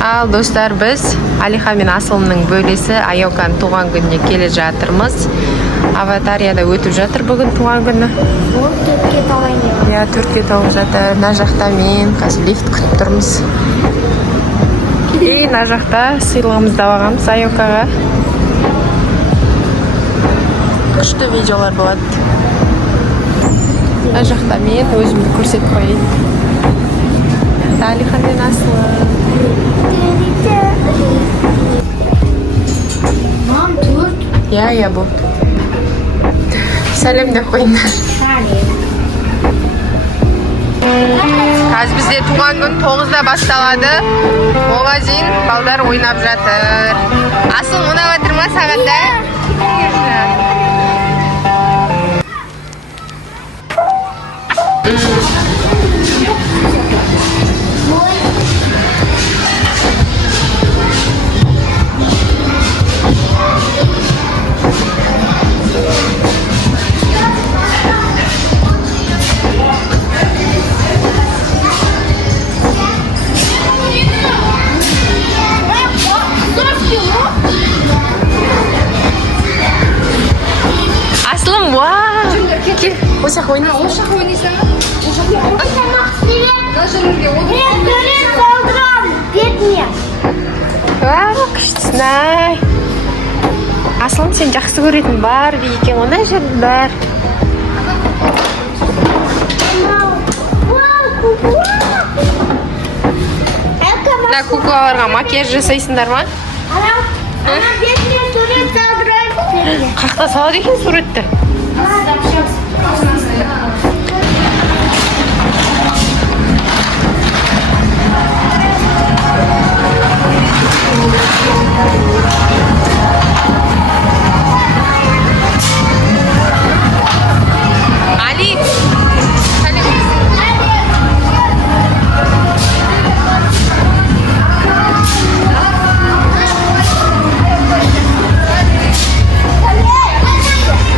Ал достар, біз Алиха мен Асылымның бөлесі Айоканың туған күніне келе жатырмыз. Аватарияда өтіп жатыр бүгін туған күні. Ол төртке толайын. Я төртке толып жатыр. Мына жақта мен қазір лифт күтіп тұрмыз. И мына жақта сыйлығымызды алғанбыз Айокаға. Күшті видеолар болады. Мына жақта мен өзімді көрсетіп қояйын. Алиха мен Асылым. Мам, төрт. Я болды. Сәлем деп қойыңдар. Қазір бізде туған күн 9-да басталады. Оға дейін балдар ойнап жатыр. Асыл ойнап жатыр ма саған да? Асылым, вау! Кел, осы жақ ойнайсың. Осы жақ ойнайсың. Вау, күштісін ай. Асылым, сен жақсы көретін бар екен, онай жердің бар. Мына куклаларға макияж жасайсыңдар ма? Қақта салады екен суретті. Али,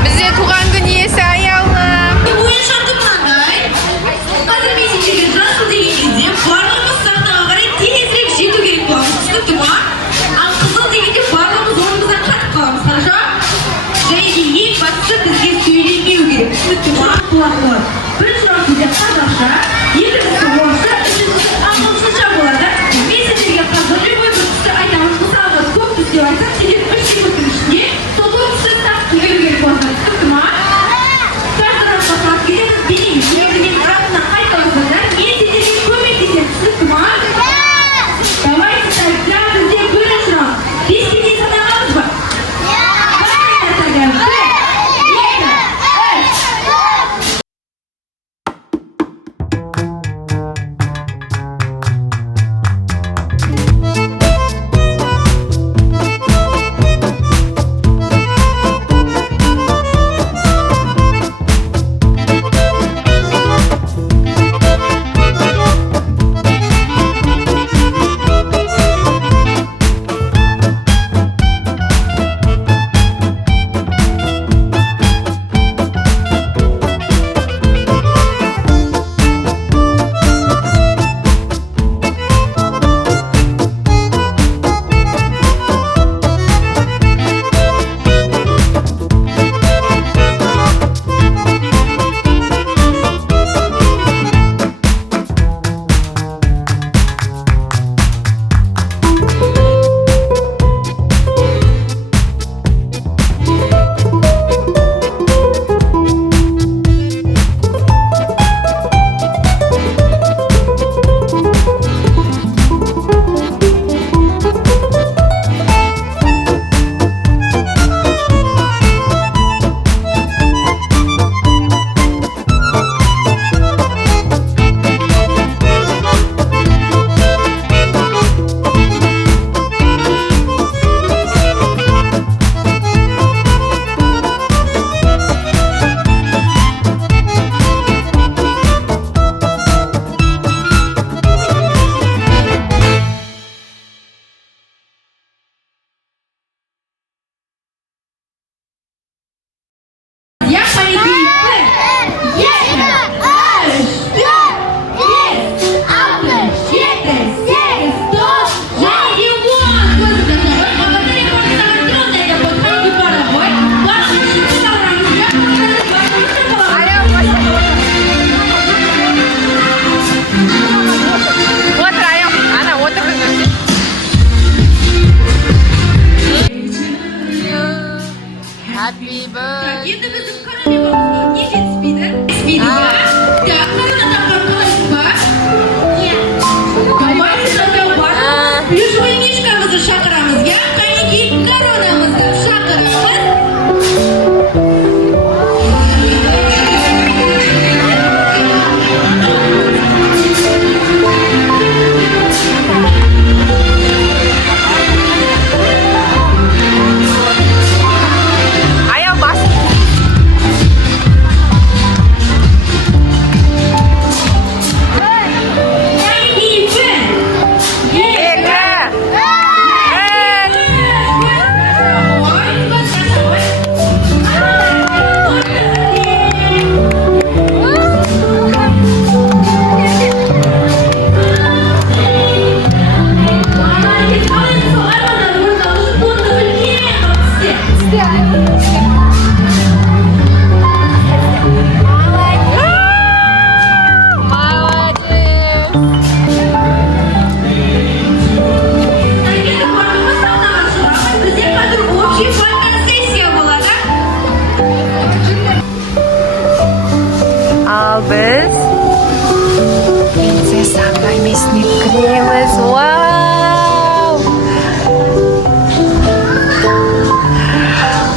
бізде туған күн иесі аяулым. Ойын шарты мынандай. Қазір месенжерге жасыл деген кезде барлығымыз сахнаға қарай тезірек жету керек боламыз. Түсінікті ма? Ал қызыл дегенде барлығымыз орнымыздан қатып қаламыз. Хорошо? Және де ең бастысы бізге сөйлемеу керек. Түсінікті ма? Құлақлар. Бір сұрақ кезде қазақша, екіншісі орысша, үшіншісі ағылшынша болады. Месенжерге қазір любой бір түсті айтамыз. Мысалға көп түс деп айтсақ, сендер 3 секундтың ішінде сол көп түсті тақ келу керек боласың. Түсінікті ма?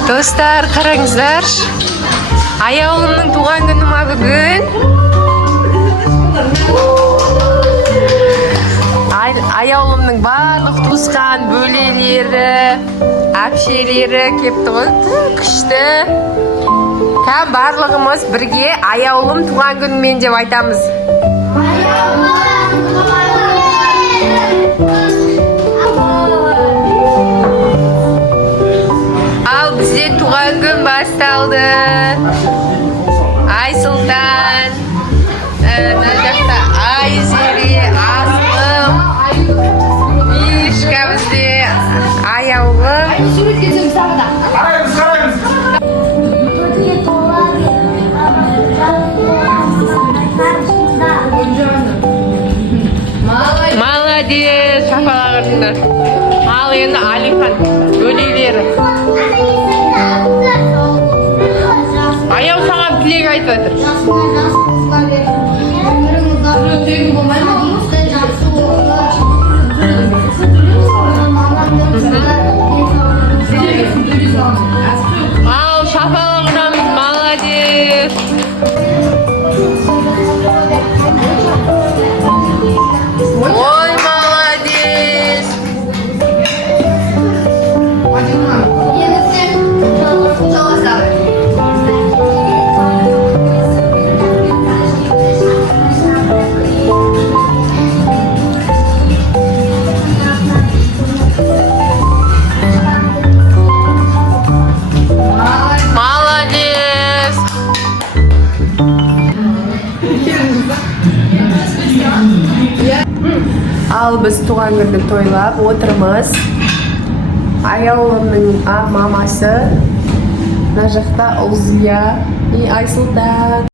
Достар, қараңыздар. Аяулымның туған күні ма бүгін? Аяулымның барлық туысқан бөлелері, әпшелері кепті ғой, күшті. Кәм барлығымыз бірге аяулым туған күнімен деп айтамыз. Ал бізде туған күн басталды. Айсұлтан, мына жақта Айзере, Асылым, Мишка бізде, аяулым. Молодец, шапалағырсыңдар. Ал енді Алихан, бөлелері. Аяу саған тілек айтып жатыр. Ал шапалағырамыз, молодец. Ой, молодец. Молодец. Ал біз туған күнді тойлап отырмыз. Аяулымның мамасы, мына жақта Ұлзия и Айсұлтан.